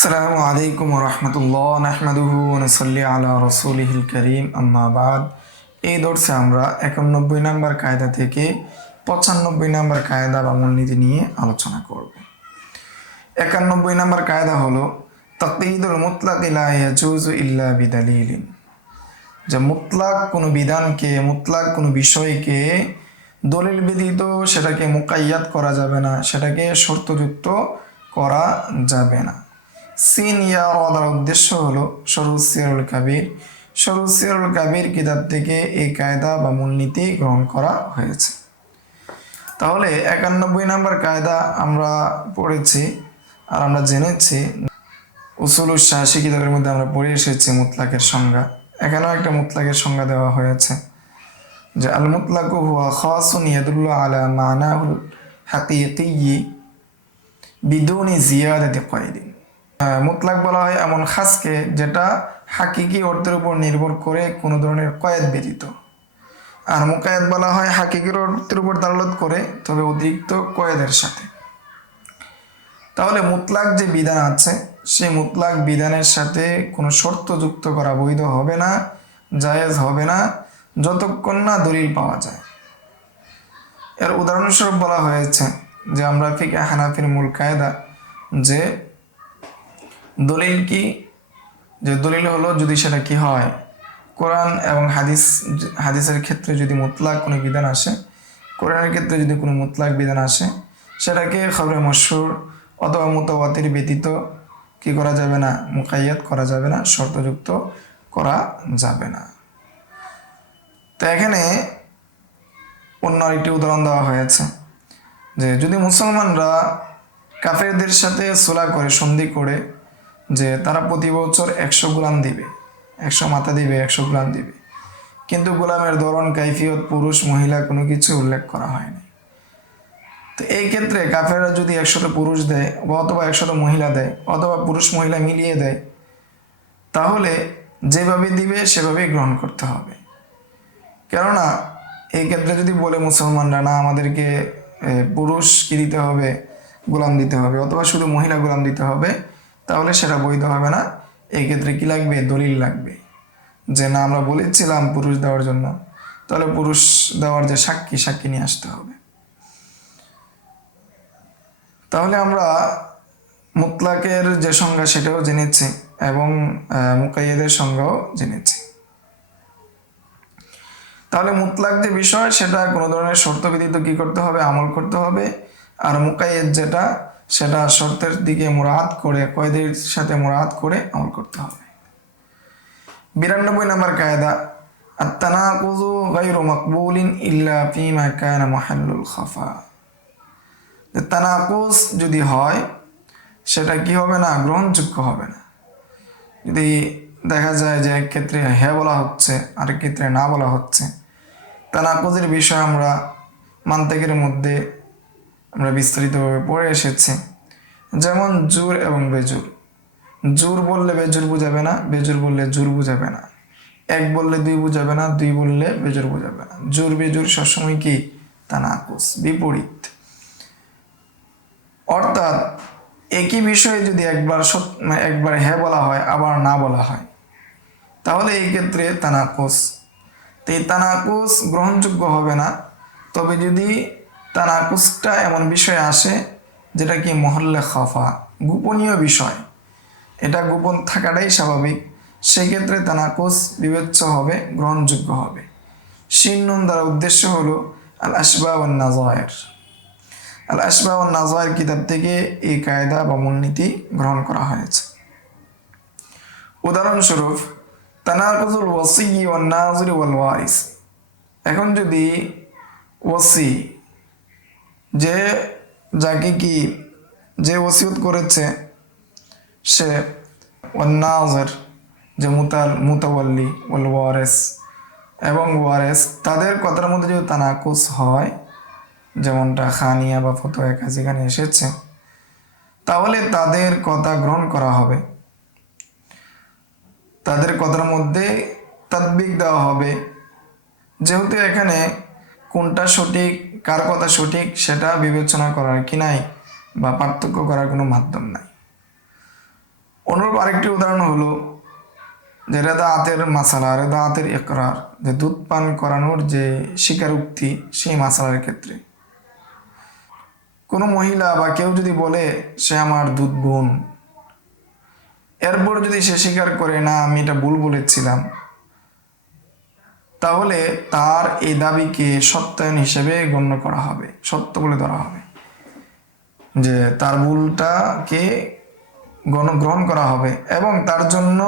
আসসালামু আলাইকুম রহমতুল্লাহ নাহমাদুহু ওয়া নুসাল্লি আলা রাসূলিহিল কারীম আম্মা বাদ। এই দর্সে আমরা 91 নম্বর কায়দা থেকে 95 নম্বর কায়দা বা মূলনীতি নিয়ে আলোচনা করব। 91 নম্বর কায়দা হলো তাকয়ীদুল মুতলাক লা ইয়াজুজু ইল্লা বিদালিলিন। যে মুতলাক কোনো বিধানকে, মুতলাক কোনো বিষয়কে দলিল ব্যতীত সেটাকে মুকাইয়াদ করা যাবে না, সেটাকে শর্তযুক্ত করা যাবে না। সিন ইয়া দ্বারা উদ্দেশ্য হলো শরুস সিরারুল কাবির। শরুস সিরারুল কাবির কিতাব থেকে এই কায়দা বা মূলনীতি গ্রহণ করা হয়েছে। তাহলে 91 নম্বর কায়দা আমরা পড়েছি আর আমরা জেনেছি। উসুলুস শাসি কিতাবের মধ্যে আমরা পড়ে এসেছি মুতলাকের সংজ্ঞা। এখানেও একটা মুতলাকের সংজ্ঞা দেওয়া হয়েছে যে আল মুতলাকু হুয়া খাসুন ইয়াদুল্লু আলা মানাহুল হাকিকি বিদুনি জিয়াদাতি কয়দিন। মুতলাক বলা হয় এমন খাসকে যেটা হাকিকি অর্থের উপর নির্ভর করে কোনো ধরনের কয়েদ ব্যতীত। আর মুকায়েদ বলা হয় হাকিকির অর্থের উপর দালালত করে তবে অতিরিক্ত কয়েদের সাথে। তাহলে মুতলাক যে বিধান আছে সেই মুতলাক বিধানের সাথে কোনো শর্ত যুক্ত করা বৈধ হবে না, জায়েজ হবে না যতক্ষণ না দলিল পাওয়া যায়। এর উদাহরণস্বরূপ বলা হয়েছে যে আমরা ফিকহে হানাফির মূল কায়দা যে দলিল কি, যে দলিল হলো যদি সেটা কি হয় কোরআন এবং হাদিসের ক্ষেত্রে যদি মুতলাক কোনো বিধান আসে, কোরআনের ক্ষেত্রে যদি কোনো মুতলাক বিধান আসে, সেটাকে খবরে মশহুর অথবা মুতাওয়াতির ব্যতীত কি করা যাবে না, মুকাইয়াদ করা যাবে না, শর্তযুক্ত করা যাবে না। তো এখানে অন্য আরেকটি উদাহরণ দেওয়া হয়েছে যে যদি মুসলমানরা কাফেরদের সাথে সুলাহ করে, সন্ধি করে যে তারা প্রতি বছর 100 গোলাম দিবে, 100 মাথা দিবে, 100 গোলাম দিবে, কিন্তু গোলামের ধরন, কাইফিয়ত, পুরুষ মহিলা কোনো কিছু উল্লেখ করা হয়নি। তো এই ক্ষেত্রে কাফেররা যদি 100 পুরুষ দেয় অথবা 100 মহিলা দেয় অথবা পুরুষ মহিলা মিলিয়ে দেয়, তাহলে যেভাবে দিবে সেভাবেই গ্রহণ করতে হবে। কেননা এই ক্ষেত্রে যদি বলে মুসলমানরা না আমাদেরকে পুরুষ কি দিতে হবে, গোলাম দিতে হবে অথবা শুধু মহিলা গোলাম দিতে হবে, তাহলে সেটা বৈধ হবে না। এই ক্ষেত্রে কি লাগবে, দলিল লাগবে যে না আমরা বলেছিলাম পুরুষ দেওয়ার জন্য, তাহলে পুরুষ দেওয়ার যে সাক্ষী নিয়ে আসতে হবে। তাহলে আমরা মুতলাকের যে সংজ্ঞা সেটাও জেনেছি এবং মুকাইয়াদের সংজ্ঞাও জেনেছি। তাহলে মুতলাক যে বিষয় সেটা কোনো ধরনের শর্ত ব্যতীত কি করতে হবে, আমল করতে হবে। আর মুকাইয়াদ যেটা সেটা শর্তের দিকে মুরাদ করে, কয়েদের সাথে মুরাদ করে আমল করতে হবে। 92 নম্বর কায়দা আত-তানাকুযু গায়রু মাকবুলিন ইল্লা ফীমা কানা মাহাল্লুল খাফা। যে তানাকুজ যদি হয় সেটা কি হবে না, গ্রহণযোগ্য হবে না। যদি দেখা যায় যে এক ক্ষেত্রে হ্যাঁ বলা হচ্ছে আরেক ক্ষেত্রে না বলা হচ্ছে। তানাকুজের বিষয় আমরা মান্তেকের মধ্যে আমরা বিস্তারিতভাবে পড়ে এসেছি। যেমন জুর এবং বেজুর। জুর বললে বেজুর বুঝাবে না, বেজুর বললে জুর বুঝাবে না। এক বললে দুই বুঝাবে না, দুই বললে বেজুর বুঝাবে না। জুর বেজুর সবসময় কি তানাকুজ, বিপরীত। অর্থাৎ একই বিষয়ে যদি একবার হ্যাঁ বলা হয় আবার না বলা হয়, তাহলে এই ক্ষেত্রে তানাকুজ। তো এই তানাকুজ গ্রহণযোগ্য হবে না। তবে যদি তানাকুজটা এমন বিষয়ে আসে যেটা কি মহল্লে খাফা, গোপনীয় বিষয়, এটা গোপন থাকাটাই স্বাভাবিক, সেক্ষেত্রে তানাকুজ বিবেচ্য হবে, গ্রহণযোগ্য হবে। শিন নুন দ্বারা উদ্দেশ্য হলো আল আসবা ওয়ান নাযায়ের। আল আসবা ওয়ান নাযায়ের কিতাব থেকে এই কায়দা বা মূলনীতি গ্রহণ করা হয়েছে। উদাহরণস্বরূপ তানাকুজুল ওয়াসি ওয়ান নাযির ওয়াল ওয়ারিস। এখন যদি ওয়াসি যে যাকে কি যে ওসিয়ত করেছে সে, ওয়ান নাযির যে মুতাওয়াল্লি, ওয়াল ওয়ারিস এবং ওয়ারিস, তাদের কথার মধ্যে যদি তানাকুজ হয়, যেমনটা খানিয়া বা ফতোয়া কাজীখানে এসেছে, তাহলে তাদের কথা গ্রহণ করা হবে, তাদের কথার মধ্যে তাদবিক দেওয়া হবে। যেহেতু এখানে কোনটা সঠিক, কার কথা সঠিক সেটা বিবেচনা করার কি নাই বা পার্থক্য করার কোনো মাধ্যম নাই। আরেকটি উদাহরণ হলো যে রেদাআতের মাসালা, রেদাআতের ইকরার, যে দুধ পান করানোর যে স্বীকারোক্তি, সেই মাসালার ক্ষেত্রে কোনো মহিলা বা কেউ যদি বলে সে আমার দুধ বোন, এরপর যদি সে স্বীকার করে না আমি এটা ভুল বলেছিলাম, তাহলে তার এই দাবিকে সত্যায়ন হিসেবে গণ্য করা হবে, সত্য বলে ধরা হবে, যে তার ভুলটাকে গ্রহণ করা হবে এবং তার জন্য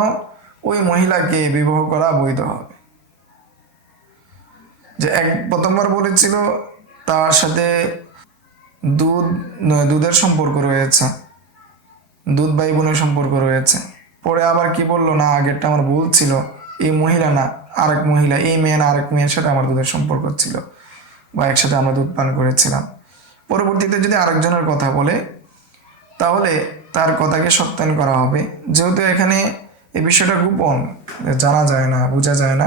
ওই মহিলাকে বিবাহ করা বৈধ হবে। যে প্রথমবার বলেছিল তার সাথে দুধের সম্পর্ক রয়েছে, দুধ ভাই বোনের সম্পর্ক রয়েছে, পরে আবার কি বললো, না আগেরটা আমার ভুল ছিল, এই মহিলা না আরেক মহিলা, এই মেয়ে না আরেক মেয়ের সাথে আমার দুধের সম্পর্ক ছিল বা একসাথে আমরা দুধ পান করেছিলাম। পরবর্তীতে যদি আরেকজনের কথা বলে তাহলে তার কথাকে সত্যায়ন করা হবে, যেহেতু এখানে এই বিষয়টা গোপন, জানা যায় না, বোঝা যায় না,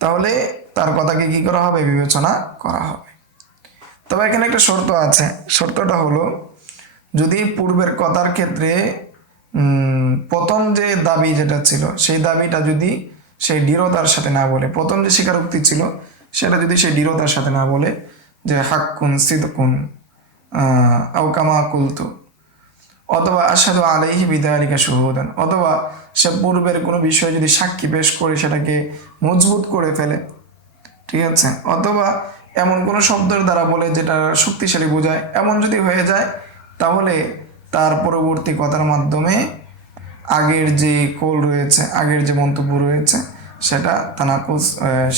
তাহলে তার কথাকে কি করা হবে, বিবেচনা করা হবে। তবে এখানে একটা শর্ত আছে, শর্তটা হলো যদি পূর্বের কথার ক্ষেত্রে প্রথম যে দাবি যেটা ছিল সেই দাবিটা যদি সেই দৃঢ়তার সাথে না বলে, প্রথম যে স্বীকারোক্তি ছিল সেটা যদি সেই দৃঢ়তার সাথে না বলে যে হাক্কুন সিদকুন আও কামা কুলতু, অথবা আশহাদু আলাইহি বিযালিকা শুহুদান, অথবা সে পূর্বের কোনো বিষয়ে যদি সাক্ষী পেশ করে সেটাকে মজবুত করে ফেলে, ঠিক আছে, অথবা এমন কোনো শব্দের দ্বারা বলে যেটা শক্তিশালী বোঝায়, এমন যদি হয়ে যায় তাহলে তার পরবর্তী কথার মাধ্যমে আগের যে কল রয়েছে, আগের যে মন্তব্য রয়েছে সেটা তানাকুজ,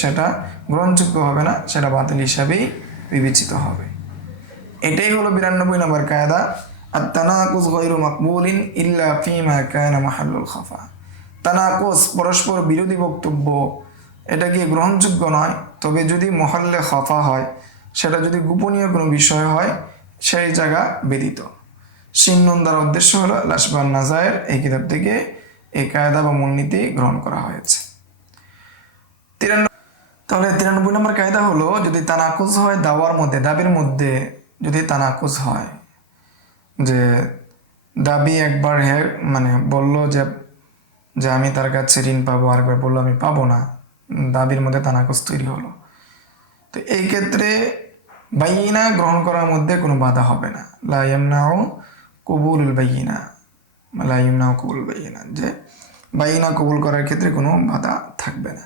সেটা গ্রহণযোগ্য হবে না, সেটা বাতিল হিসাবেই বিবেচিত হবে। এটাই হলো 92 নম্বর কায়দা, আত-তানাকুজ গায়রু মাকবুলিন ইল্লা ফিমা কানা মাহাল্লুল খাফা। তানাকুজ পরস্পর বিরোধী বক্তব্য, এটা কি গ্রহণযোগ্য নয়, তবে যদি মহল্লে খাফা হয়, সেটা যদি গোপনীয় কোনো বিষয় হয়, সেই জায়গা ব্যতীত। সিন্নুন দ্বারা উদ্দেশ্য হলো লাশবান নাজায়ের, এই কিতাব থেকে এই কায়দা বা মূলনীতি গ্রহণ করা হয়েছে। তাহলে 93 নম্বর কায়দা হলো যদি তানাকুজ হয় দাওয়ার মধ্যে, দাবির মধ্যে যদি তানাকুজ হয়, যে দাবি একবার মানে বললো যে আমি তার কাছে ঋণ পাবো, আরেকবার বললো আমি পাবো না, দাবির মধ্যে তানাকুজ তৈরি হলো, তো এই ক্ষেত্রে বাইয়িনা গ্রহণ করার মধ্যে কোনো বাধা হবে না, লা ইয়ামনাউ কবুলুল বাইয়িনা, লা ইয়ামনাউ কবুলুল বাইয়িনা, যে বাইয়িনা কবুল করার ক্ষেত্রে কোনো বাধা থাকবে না।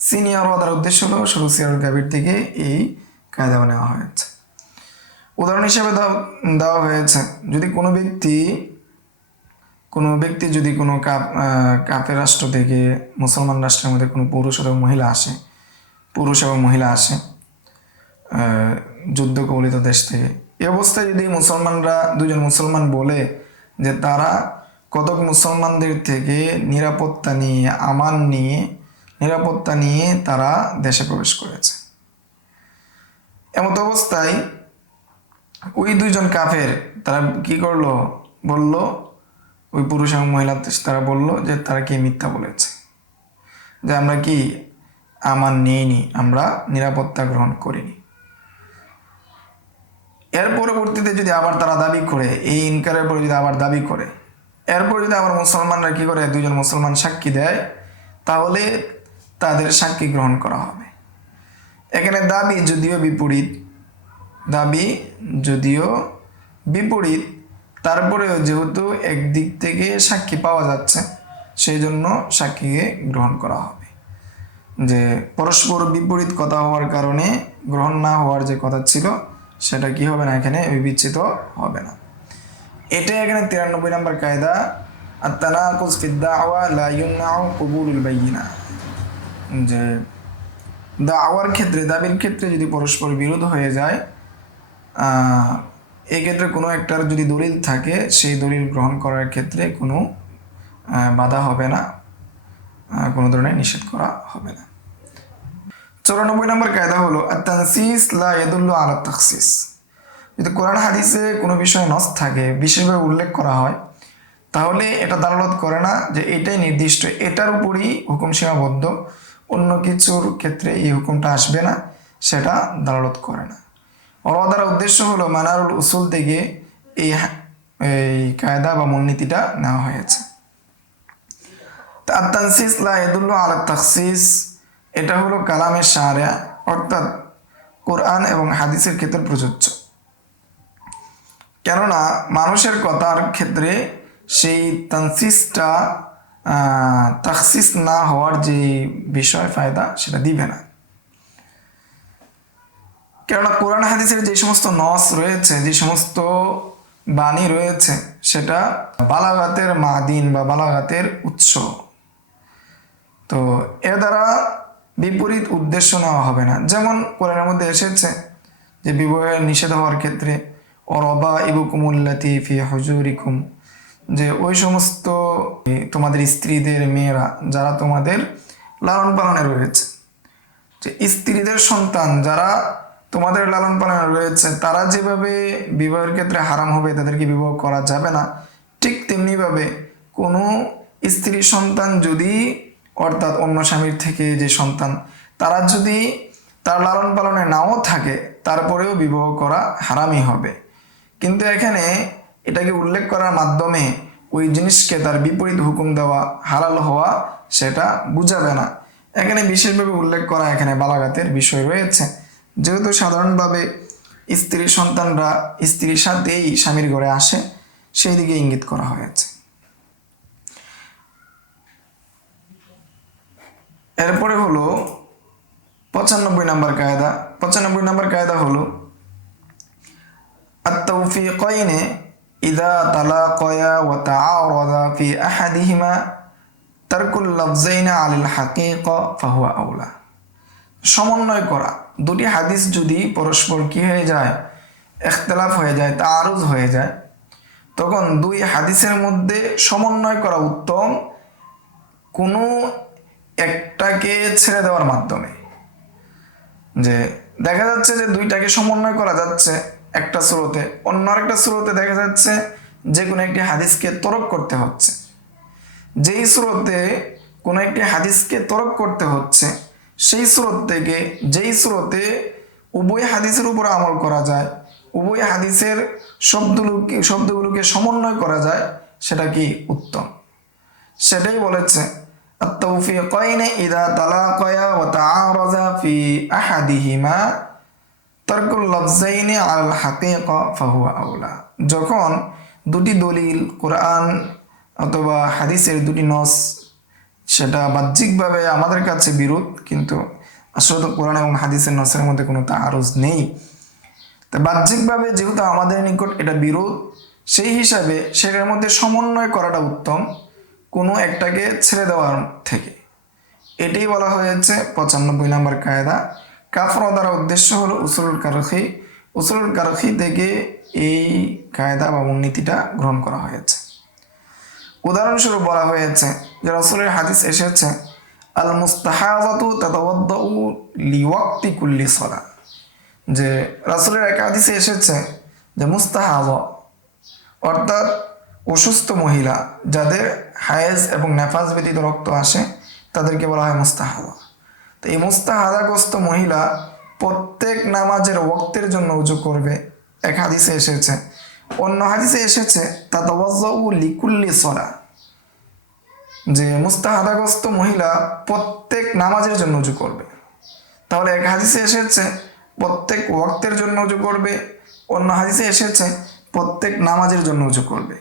সিনিয়র ওয়াদার উদ্দেশ্য হলো শুরু সিয়ারুল কাবির থেকে এই কায়দা নেওয়া হয়েছে। উদাহরণ হিসেবে দেওয়া হয়েছে, যদি কোনো ব্যক্তি যদি কোনো কাফের রাষ্ট্র থেকে মুসলমান রাষ্ট্রের মধ্যে কোনো পুরুষ এবং মহিলা আসে যুদ্ধ কবলিত দেশ থেকে, এই অবস্থায় যদি দুজন মুসলমান বলে যে তারা কতক মুসলমানদের থেকে নিরাপত্তা নিয়ে তারা দেশে প্রবেশ করেছে, এমত অবস্থায় ওই দুইজন কাফের তারা কি করলো, বলল, ওই পুরুষ এবং মহিলা তারা বলল যে তারা কি মিথ্যা বলেছে, যে আমরা কি আমান নেইনি, আমরা নিরাপত্তা গ্রহণ করিনি। এর পরবর্তীতে যদি আবার তারা দাবি করে, এই ইনকারের পরে যদি আবার দাবি করে, এরপর যদি আবার মুসলমানরা কি করে, দুজন মুসলমান সাক্ষী দেয়, তাহলে তাদের সাক্ষী গ্রহণ করা হবে। এখানে দাবি যদিও বিপরীত, তারপরেও যেহেতু একদিক থেকে সাক্ষী পাওয়া যাচ্ছে, সেই জন্য সাক্ষীকে গ্রহণ করা হবে। যে পরস্পর বিপরীত কথা হওয়ার কারণে গ্রহণ না হওয়ার যে কথা ছিল সেটা কি হবে না, এখানে বিবেচিত হবে না। এটাই এখানে 93 নম্বর কায়দা, আত-তানাকুজ ফিদ দাওয়া লা ইউমনাউ কবুলুল বাইয়িনা, যে দাওয়ার ক্ষেত্রে, দাবির ক্ষেত্রে যদি পরস্পর বিরোধ হয়ে যায়, এই ক্ষেত্রে কোনো একটার যদি দলিল থাকে, সেই দলিল গ্রহণ করার ক্ষেত্রে কোনো বাধা হবে না, কোনো ধরনের নিষেধ করা হবে না। 94 নম্বর কায়দা হলো আত-তানসিস লা ইয়াদুল্লু আলা তাখসিস। যদি কোরআন হাদিসে কোনো বিষয় নস থাকে, বিশেষভাবে উল্লেখ করা হয়, তাহলে এটা দালালত করে না যে এটাই নির্দিষ্ট, এটার উপরই হুকুম সীমাবদ্ধ, অন্য কিছুর ক্ষেত্রে এই হুকুমটা আসবে না, সেটা দালালত করে না। ওয়াদার উদ্দেশ্য হলো মানারুল উসুল থেকে এই কায়দা বা মূলনীতিটা নেওয়া হয়েছে। আত-তানসিস লা ইয়াদুল্লু আলা তাখসিস, এটা হলো কালামে শারিয়া, অর্থাৎ কোরআন এবং হাদিসের ক্ষেত্রে প্রযোজ্য। কেননা মানুষের কথার ক্ষেত্রে সেই তানসিসটা তাখসিস না হওয়ার যে বিষয় ফায়দা সেটা দিবে না। কেননা কোরআন হাদিসের যে সমস্ত নস রয়েছে, যে সমস্ত বাণী রয়েছে, সেটা বালাগাতের মাদিন বা বালাগাতের উৎস। তো এর দ্বারা বিপরীত উদ্দেশ্য নেওয়া হবে না। যেমন কোরআনের মধ্যে এসেছে যে বিবাহের নিষেধ হওয়ার ক্ষেত্রে অরবা ইবুকুমুল্লাতি ফি হুজুরিকুম, যে ওই সমস্ত তোমাদের স্ত্রীদের মেয়েরা যারা তোমাদের লালন পালনে রয়েছে, যে স্ত্রীদের সন্তান যারা তোমাদের লালন পালনে রয়েছে, তারা যেভাবে বিবাহের ক্ষেত্রে হারাম হবে, তাদেরকে বিবাহ করা যাবে না, ঠিক তেমনিভাবে কোনো স্ত্রী সন্তান যদি, অর্থাৎ অন্য স্বামীর থেকে যে সন্তান, তারা যদি তার লালন পালনে নাও থাকে, তারপরেও বিবাহ করা হারামই হবে। কিন্তু এখানে এটাকে উল্লেখ করার মাধ্যমে ওই জিনিসকে তার বিপরীত হুকুম দেওয়া, হালাল হওয়া, সেটা বুঝাবে না। এখানে বিশেষভাবে উল্লেখ করা এখানে বালাগাতের বিষয় রয়েছে, যেহেতু সাধারণভাবে স্ত্রী সন্তানরা স্ত্রীর সাথেই স্বামীর ঘরে আসে, সেই দিকে ইঙ্গিত করা হয়েছে। এরপরে হলো 95 নম্বর কায়দা। 95 নম্বর কায়দা হলো আত-তাওফীকাইনে ইযা তালাকায়া ওয়া তাআরাদা ফি আহাদিহিমা তারকুল লাফযাইনি আলাল হাকীকা ফাহুয়া আউলা। সমন্বয় করা, দুটি হাদিস যদি পরস্পর কি হয়ে যায়, ইখতিলাফ হয়ে যায়, তাআরুজ হয়ে যায়, তখন দুই হাদিসের মধ্যে সমন্বয় করা উত্তম, কোনো একটাকে ছেড়ে দেওয়ার মাধ্যমে। যে দেখা যাচ্ছে যে দুইটাকে সমন্বয় করা যাচ্ছে একটা স্রোতে, অন্য আরেকটা স্রোতে দেখা যাচ্ছে যে কোনো একটি হাদিসকে তরক করতে হচ্ছে। যেই স্রোতে কোনো একটি হাদিসকে তরক করতে হচ্ছে, সেই স্রোত থেকে যেই স্রোতে উভয় হাদিসের উপর আমল করা যায়, উভয় হাদিসের শব্দগুলোকে সমন্বয় করা যায়, সেটা কি উত্তম। সেটাই বলেছে আত-তাওফীকাইনে ইযা তালাকায়া ওয়া তাআরাযা ফি আহাদিহিমা তারকুল লাফযাইনি আলাল হাকীকা ফাহুয়া আউলা। যখন দুটি দলিল, কোরআন অথবা হাদিসের দুটি নস, সেটা বাহ্যিকভাবে আমাদের কাছে বিরোধ, কিন্তু আসলে তো কোরআন এবং হাদিসের নসের মধ্যে কোনো তাআরুজ নেই। তো বাহ্যিকভাবে যেহেতু আমাদের নিকট এটা বিরোধ, সেই হিসাবে সেটার মধ্যে সমন্বয় করাটা উত্তম, কোনো একটাকে ছেড়ে দেওয়ার থেকে। এটাই বলা হয়েছে 95 নম্বর কায়দা। কাফরা দ্বারা উদ্দেশ্য হলো উসুলুল কারখি। উসুলুল কারখি থেকে এই কায়দা বা মূলনীতিটা গ্রহণ করা হয়েছে। উদাহরণস্বরূপ বলা হয়েছে যে রাসূলের হাদিস এসেছে আল মুস্তাহাযাতু তাতাওয়াদ্দাউ লিওয়াক্তি কুল্লি সালাহ, যে রাসূলের এক হাদিসে এসেছে যে মুস্তাহাযা অর্থাৎ অসুস্থ মহিলা, যাদের হায়েজ এবং নেফাস ব্যতীত রক্ত আসে, তাদেরকে বলা হয় মুস্তাহাযা। তো এই মুস্তাহাযাগ্রস্ত মহিলা প্রত্যেক নামাজের ওয়াক্তের জন্য উযু করবে, এক হাদিসে এসেছে। অন্য হাদিসে এসেছে তাতাওয়াজ্জাউ লিকুল্লি সালাহ, যে মুস্তাহাযাগ্রস্ত মহিলা প্রত্যেক নামাজের জন্য উযু করবে। তাহলে এক হাদিসে এসেছে প্রত্যেক ওয়াক্তের জন্য উযু করবে, অন্য হাদিসে এসেছে প্রত্যেক নামাজের জন্য উযু করবে।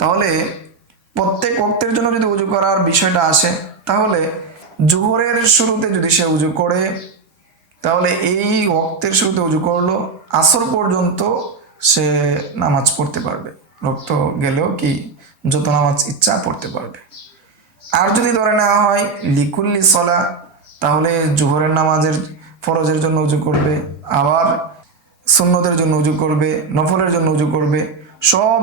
তাহলে প্রত্যেক ওয়াক্তের জন্য যদি উযু করার বিষয়টা আসে, তাহলে জোহরের শুরুতে যদি সে উযু করে, তাহলে এই ওয়াক্তের শুরুতে উযু করলো, আসর পর্যন্ত সে নামাজ পড়তে পারবে, রক্ত গেলেও কি যত নামাজ ইচ্ছা পড়তে পারবে। আর যদি ধরে নেওয়া হয় লিকুল্লি সলা, তাহলে জোহরের নামাজের ফরজের জন্য উযু করবে, আবার সুন্নতের জন্য উযু করবে, নফলের জন্য উযু করবে, সব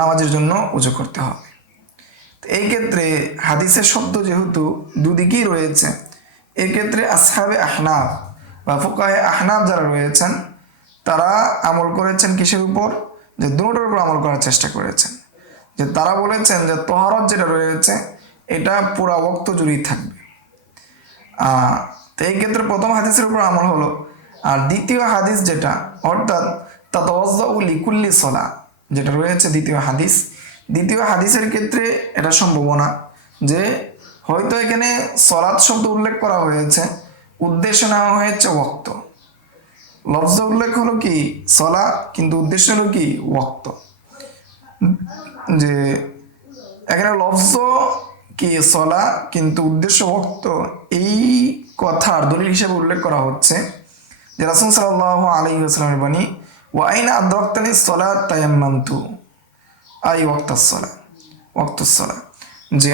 নামাজের জন্য উযু করতে হবে। এই ক্ষেত্রে হাদিসের শব্দ যেহেতু দুদিকেই রয়েছে, এই ক্ষেত্রে আসহাবে আহনাফ বা ফুকাহে আহনাফ যারা রয়েছেন, তারা আমল করেছেন কিসের উপর, যে দুটোর উপর আমল করার চেষ্টা করেছেন। যে তারা বলেছেন যে তহারত যেটা রয়েছে এটা পুরা ওয়াক্ত জুড়েই থাকবে। তো এই ক্ষেত্রে প্রথম হাদিসের উপর আমল হলো। আর দ্বিতীয় হাদিস যেটা, অর্থাৎ তাতাওয়াজ্জাউ লিকুল্লি সালাহ যেটা রয়েছে দ্বিতীয় হাদিস, দ্বিতীয় হাদিসের ক্ষেত্রে এটা সম্ভাবনা যে হয়তো এখানে সলাৎ শব্দ উল্লেখ করা হয়েছে, উদ্দেশ্য নেওয়া হয়েছে ওয়াক্ত। লফজ উল্লেখ হলো কি সলা, কিন্তু উদ্দেশ্য হলো কি ওয়াক্ত। যে এখানে লফজ কি সলা, কিন্তু উদ্দেশ্য ওয়াক্ত, এই কথার দলিল হিসেবে উল্লেখ করা হচ্ছে যে রাসূল সাল্লাল্লাহু আলাইহি ওয়াসাল্লামের বাণী, ওয়া আইনা আদরাকতানি সলাত তায়াম্মামতু আই ওয়াক্তাস সলা, ওয়াক্তুস সলা, যে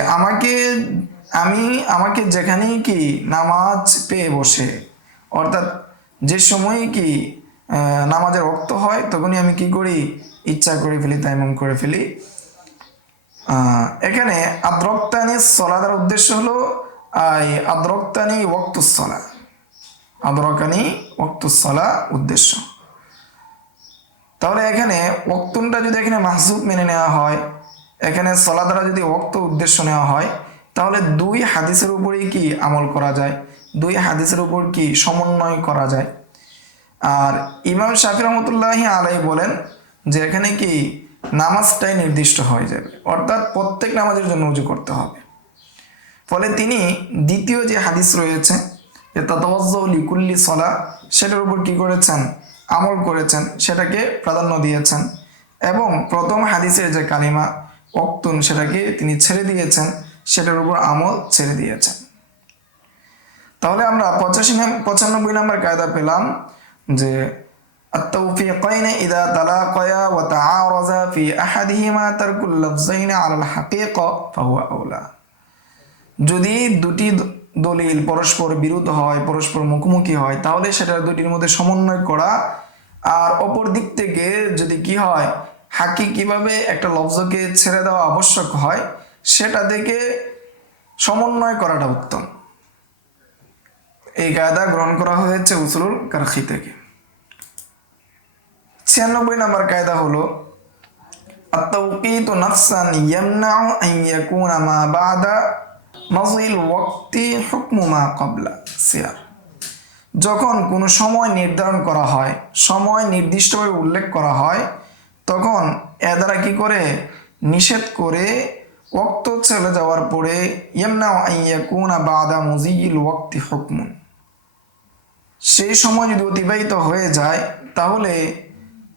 আমাকে যেখানেই কি নামাজ পেয়ে বসে, অর্থাৎ যে সময় কি নামাজের ওয়াক্ত হয় তখনই আমি কি করি, ইচ্ছা করে ফেলি, তায়াম্মুম করে ফেলি। এখানে আদরক্তানি সলাদার উদ্দেশ্য হলো আদরক্তানি ওয়াক্তুস সলা, আদরকানি ওয়াক্তুস সলা উদ্দেশ্য। তাহলে এখানে ওয়াক্তুনটা যদি এখানে মাহজুব মেনে নেওয়া হয়, এখানে সলা দ্বারা যদি ওয়াক্ত উদ্দেশ্য নেওয়া হয়, তাহলে দুই হাদিসের উপরেই কি আমল করা যায়, দুই হাদিসের উপর কি সমন্বয় করা যায়। আর ইমাম শাফি রহমতুল্লাহি আলাইহি বলেন যে এখানে কি নামাজটাই নির্দিষ্ট হয়ে যাবে, অর্থাৎ প্রত্যেক নামাজের জন্য উজু করতে হবে। ফলে তিনি দ্বিতীয় যে হাদিস রয়েছে যে তাতাওয়াজ্জাউ লিকুল্লি সলা, সেটার উপর কি করেছেন, আমল করেছেন, সেটাকে প্রাধান্য দিয়েছেন। এবং প্রথম হাদিসের যে কালিমা ওয়াক্তুন, সেটাকে তিনি ছেড়ে দিয়েছেন, সেটার উপর আমল ছেড়ে দিয়েছেন। তাহলে আমরা 95 নম্বর কায়দা পেলাম যে التوفيقين إذا تلاقيا وتعارضا في أحدهما ترك اللفظين على الحقيقة فهو أولى। যদি দুটি দলিল পরস্পর বিরুদ্ধ হয়, পরস্পর মুখোমুখি হয়, তাহলে সেটা দুটির মধ্যে সমন্বয় করা, আর অপর দিক থেকে যদি কি হয় হাকিকিভাবে একটা লফজকে ছেড়ে দেওয়া আবশ্যক হয়, সেটা থেকে সমন্বয় করাটা উত্তম। এই কায়দা গ্রহণ করা হয়েছে উসুলুল কারখি থেকে। 96 নম্বর কায়দা হলো আত-তাওকীতু নাফসান ইয়ামনাউ আন ইয়াকুনা মা বা'দা মাযিল ওয়াক্তি হুকমু মা ক্বাবলা সিয়ার। যখন কোনো সময় নির্ধারণ করা হয়, সময় নির্দিষ্টভাবে উল্লেখ করা হয়, তখন এ দ্বারা কি করে নিষেধ করে ওয়াক্ত চলে যাওয়ার পরে ইয়ামনাউ আন ইয়াকুনা বা'দা মাযিল ওয়াক্তি হুকমুন, সেই সময় যদি অতিবাহিত হয়ে যায় তাহলে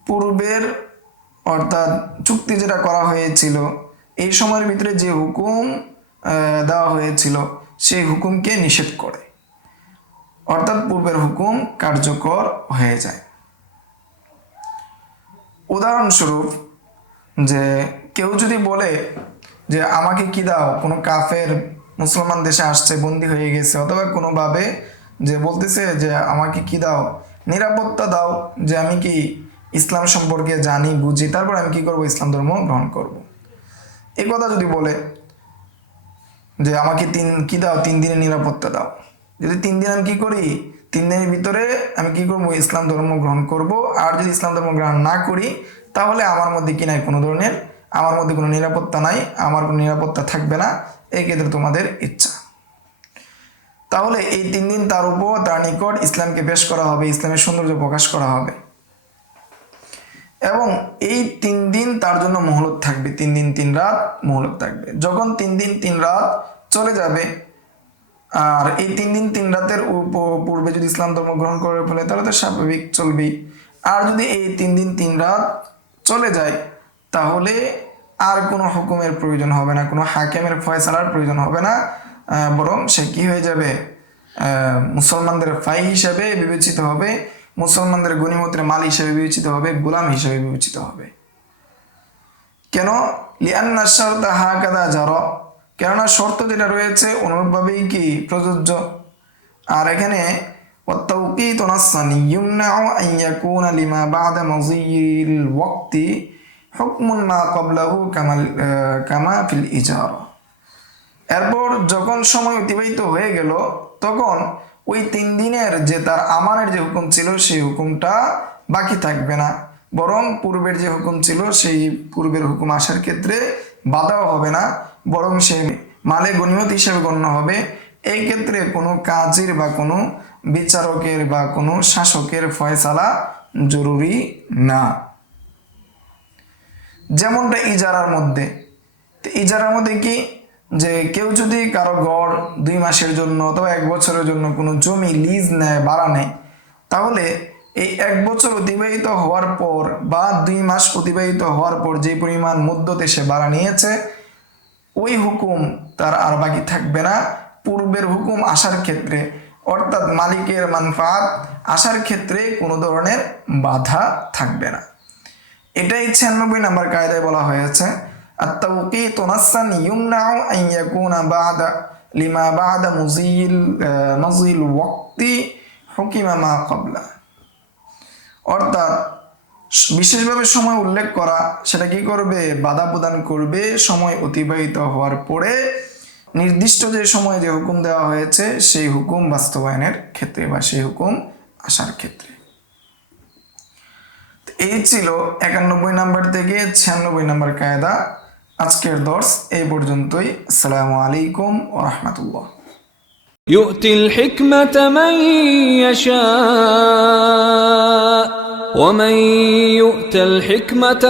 পূর্বের অর্থাৎ চুক্তি যেটা করা হয়েছিল এই সময়ের ভিতরে যে হুকুম দেওয়া হয়েছিল সেই হুকুমকে নিষেধ করে, অর্থাৎ পূর্বের হুকুম কার্যকর হয়ে যায়। উদাহরণস্বরূপ, যে কেউ যদি বলে যে আমাকে কি দাও, কোনো কাফের মুসলমান দেশে আসছে, বন্দী হয়ে গেছে, অথবা কোনোভাবে যে বলতেছে যে আমাকে কি দাও, নিরাপত্তা দাও, যে আমি কি ইসলাম সম্পর্কে জানি বুঝি, তারপর আমি কি করব, ইসলাম ধর্ম গ্রহণ করব। এই কথা যদি বলে যে আমাকে কি দাও, 3 দিনের নিরাপত্তা দাও, যদি 3 দিন আমি কি করি, 3 দিনের ভিতরে আমি কি করব, ইসলাম ধর্ম গ্রহণ করব, আর যদি ইসলাম ধর্ম গ্রহণ না করি তাহলে আমার মধ্যে কি নাই, কোনো ধরনের আমার মধ্যে কোনো নিরাপত্তা নাই, আমার কোনো নিরাপত্তা থাকবে না, এই ক্ষেত্রে তোমাদের ইচ্ছা। তাহলে এই 3 দিন তার উপর তার নিকট ইসলামকে পেশ করা হবে, ইসলামের সৌন্দর্য প্রকাশ করা হবে, এবং এই 3 দিন তার জন্য মহলত থাকবে, 3 দিন 3 রাত মহলত থাকবে। যখন 3 দিন 3 রাত চলে যাবে, আর এই 3 দিন 3 রাতের পূর্বে যদি ইসলাম ধর্ম গ্রহণ করে ফেলে তাহলে তো স্বাভাবিক চলবেই। আর যদি এই 3 দিন 3 রাত চলে যায় তাহলে আর কোনো হুকুমের প্রয়োজন হবে না, কোনো হাকিমের ফয়সালার প্রয়োজন হবে না, বরং সে কি হয়ে যাবে, মুসলমানদের ফাই হিসাবে বিবেচিত হবে, মুসলমানদের গনিমতের মাল হিসেবে বিবেচিত হবে, গোলাম হিসেবে বিবেচিত হবে। কেন? লিআন্না শারতা হাকাদা জারা, কেননা শর্ত যেটা রয়েছে অনুরূপভাবেই কি প্রযোজ্য। আর এখানে ওয়াত-তাওকীতু নাসসান ইয়ুমনাউ আন ইয়াকুনা লিমা বা'দা মাযিল ওয়াক্তি হুকমুন মা ক্বাবলাহু কামা ফিল ইজারা। এরপর যখন সময় অতিবাহিত হয়ে গেল তখন ওই 3 দিনের যে তার আমানের যে হুকুম ছিল সেই হুকুমটা বাকি থাকবে না, বরং পূর্বের যে হুকুম ছিল সেই পূর্বের হুকুম আসার ক্ষেত্রে বাধাও হবে না, বরং সে মালে গনিমত হিসেবে গণ্য হবে। এই ক্ষেত্রে কোনো কাজীর বা কোনো বিচারকের বা কোনো শাসকের ফয়সালা জরুরি না। যেমনটা ইজারার মধ্যে কি, যে কেউ যদি কারো গড় 2 মাসের জন্য অথবা 1 বছরের জন্য কোনো জমি লিজ নেয়, ভাড়া নেয়, তাহলে এই 1 বছর অতিবাহিত হওয়ার পর বা 2 মাস অতিবাহিত হওয়ার পর যে পরিমাণ মুদ্দতে সে ভাড়া নিয়েছে, ওই হুকুম তার আর বাকি থাকবে না। পূর্বের হুকুম আসার ক্ষেত্রে, অর্থাৎ মালিকের মানফাত আসার ক্ষেত্রে কোনো ধরনের বাধা থাকবে না। এটাই 96 নম্বর কায়দায় বলা হয়েছে আত-তাওকীতু নাসসান ইউমনাউ আন ইয়াকুনা বা'দা লিমা বা'দা মুজিল ওয়াক্তি হুকিমা মা ক্বাবলা। অর্থাৎ বিশেষভাবে সময় উল্লেখ করা, সেটা কি করবে? বাধা প্রদান করবে সময় অতিবাহিত হওয়ার পরে নির্দিষ্ট যে সময়ে যে হুকুম দেওয়া হয়েছে সেই হুকুম বাস্তবায়নের ক্ষেত্রে বা সেই হুকুম আসার ক্ষেত্রে। এই ছিল 91 নাম্বার থেকে 96 নাম্বার কায়দা। আজকের দর্স এই পর্যন্তই। আসসালামু আলাইকুম ওয়া রাহমাতুল্লাহ। يؤتي الحكمة من يشاء ومن يؤت الحكمة